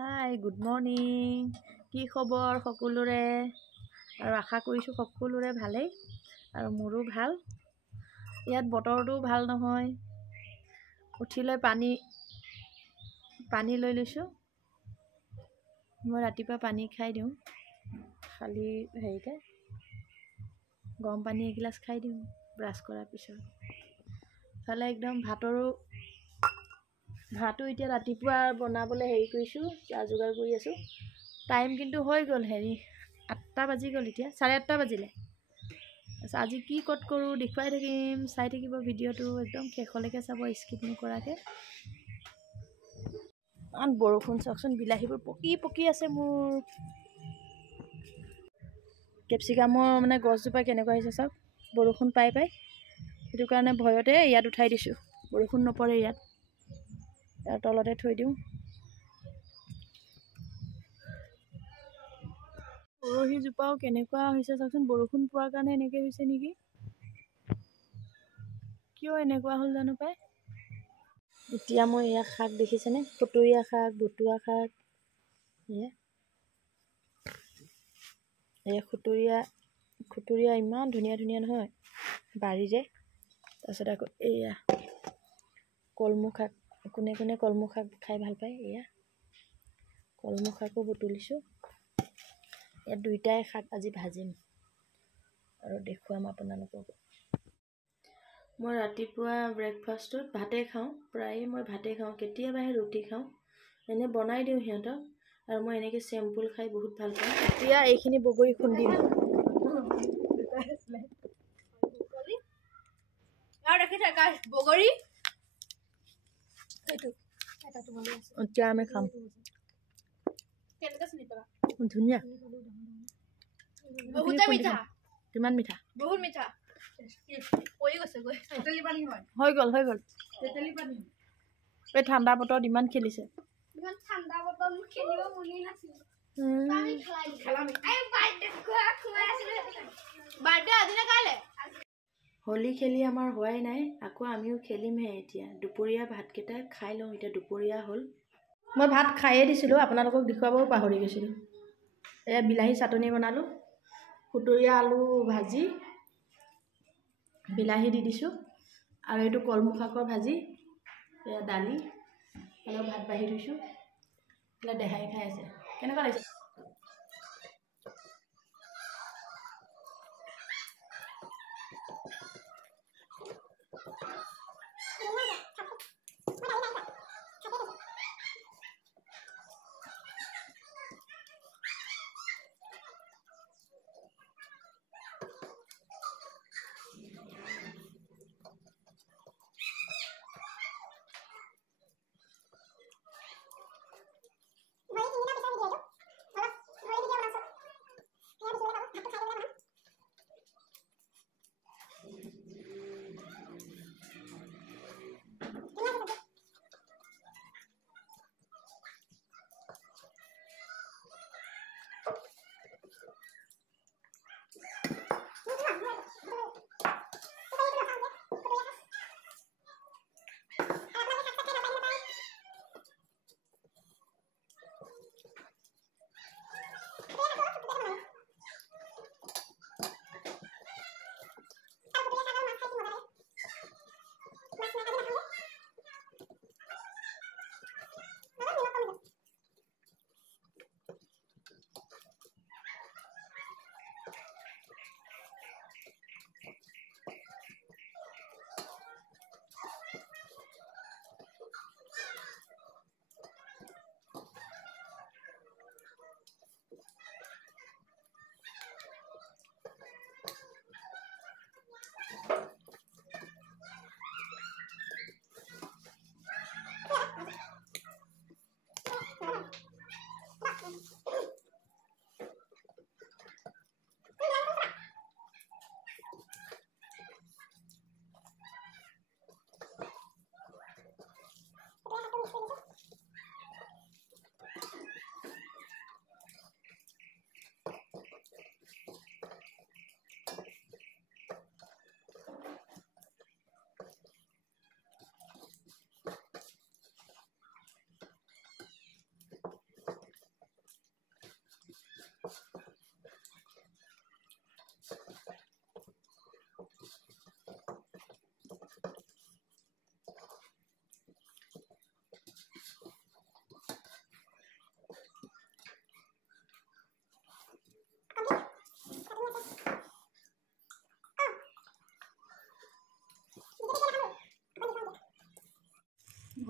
Hi good morning. কি খবৰ সকলোৰে? আৰু আশা কৰিছোঁ সকলোৰে ভালেই আৰু মোৰো ভাল। ইয়াত বতৰটো ভাল নহয়। উঠি লৈ পানী লৈ লৈছোঁ। মই ৰাতিপুৱা পানী খাই দিওঁ, খালি হেৰিতে গৰম পানী এগিলাচ খাই দিওঁ ব্ৰাছ কৰাৰ পিছত। ইফালে একদম ভাতো এতিয়া ৰাতিপুৱা বনাবলৈ হেৰি কৰিছোঁ, যোগাৰ কৰি আছোঁ। টাইম কিন্তু হৈ গ'ল 8টা বাজি গ'ল, এতিয়া 8:30 বাজিলে। তাৰপিছত আজি কি ক'ত কৰোঁ দেখুৱাই থাকিম, চাই থাকিব ভিডিঅ'টো একদম শেষলৈকে চাব, স্কিপ নকৰাকৈ। ইমান বৰষুণ চাওকচোন, বিলাহীবোৰ পকি আছে মোৰ। কেপচিকামৰ মানে গছজোপা কেনেকুৱা হৈছে চাওক, বৰষুণ পাই সেইটো কাৰণে ভয়তে ইয়াত উঠাই দিছোঁ, বৰষুণ নপৰে ইয়াত তলতে থৈ দিওঁ। উৰহীজোপাও কেনেকুৱা হৈছে চাওকচোন, বৰষুণ পোৱাৰ কাৰণে এনেকৈ হৈছে নেকি, কিয় এনেকুৱা হ'ল জানো পাই। এতিয়া মই এয়া শাক দেখিছেনে, খুতৰীয়া শাক, বতুৱা শাক, এয়া খুতৰীয়া ইমান ধুনীয়া ধুনীয়া নহয় বাৰীৰে। তাৰপিছত আকৌ এয়া কলমৌ শাক, কোনে কোনে কলমৌ শাক খাই ভাল পায়, এয়া কলমৌ শাকো বুটলিছোঁ। ইয়াত দুইটাই শাক আজি ভাজিম আৰু দেখুৱাম আপোনালোকক। মই ৰাতিপুৱা ব্ৰেকফাষ্টত ভাতেই খাওঁ, প্ৰায়ে মই ভাতেই খাওঁ, কেতিয়াবাহে ৰুটি খাওঁ। এনে বনাই দিওঁ সিহঁতক, আৰু মই এনেকৈ চেম্পুল খাই বহুত ভাল পাওঁ। এতিয়া এইখিনি বগৰী খুন্দিম। এতিয়া আমি খাম, ধুনীয়া, কিমান মিঠা, বহুত মিঠা হৈ গ'ল। এই ঠাণ্ডা বতৰত ইমান খেলিছে। হোলী খেলি আমাৰ হোৱাই নাই, আকৌ আমিও খেলিমহে এতিয়া। দুপৰীয়া ভাতকেইটা খাই লওঁ, এতিয়া দুপৰীয়া হ'ল। মই ভাত খায়ে দিছিলোঁ, আপোনালোকক দেখুৱাবও পাহৰি গৈছিলোঁ। এয়া বিলাহী চাটনি বনালোঁ, খুতৰীয়া আলু ভাজি, বিলাহী দি দিছোঁ, আৰু এইটো কলমৌ শাকৰ ভাজি, এয়া দালি, অলপ ভাত বাঢ়ি থৈছোঁ। এইবিলাক দেহাই খাই আছে। কেনেকুৱা লাগিছে?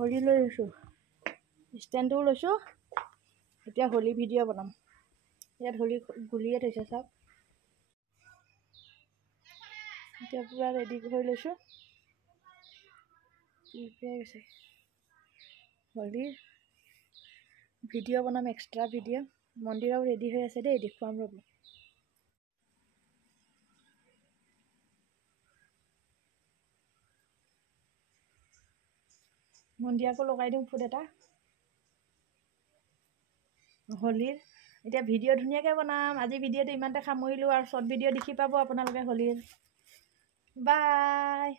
হোলী লৈ লৈছোঁ, ষ্টেণ্ডটোও লৈছোঁ। এতিয়া হোলী ভিডিঅ' বনাম। ইয়াত হোলী গুলিয়ে থৈছে চাওক। এতিয়া পূৰা ৰেডি কৰি লৈছোঁ। গৈছে হোলীৰ ভিডিঅ' বনাম, এক্সট্ৰা ভিডিঅ'। মন্দিৰাও ৰেডি হৈ আছে দেই, দেখুৱাম ৰ'ব। মন্দিৰাকো লগাই দিওঁ ফুট এটা হোলীৰ। এতিয়া ভিডিঅ' ধুনীয়াকৈ বনাম। আজি ভিডিঅ'টো ইমানতে সামৰিলোঁ, আৰু শ্বৰ্ট ভিডিঅ' দেখি পাব আপোনালোকে হোলীৰ। বাই।